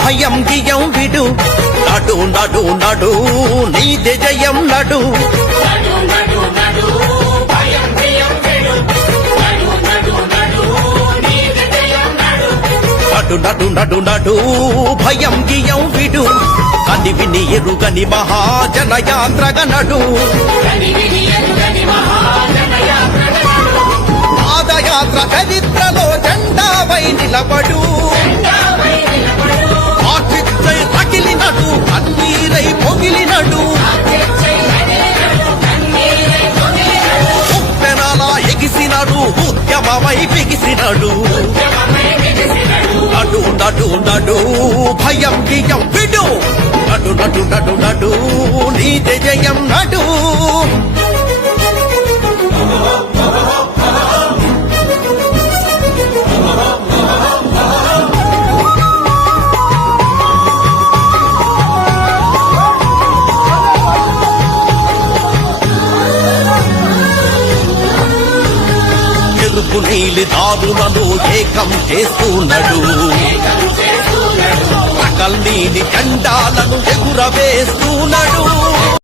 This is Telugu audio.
భయం గియం విడు నడు నడు నడు నీదే జయం నడు నడు నడు నడు నడు భయం గియం విడు కని విని ఎరుగని మహాజనయాత్రగ నడు పాదయాత్ర చరిత్రలో జెండాపై నిలబడు ఆచిత్తై తగిలినడు కన్నీరై పొగిలినడు ఉప్పెనలా ఎగిసినడు ఉద్యమమై బిగిసినడు నడు నడు నడు భయం గియం విడు నడు నడు నడు నడు నీదే జయం నడు ఎరుపు నీలి దారులను ఏకం చేస్తున్నాడు సకల్ నీలి జెండాలను ఎగురవేస్తున్నాడు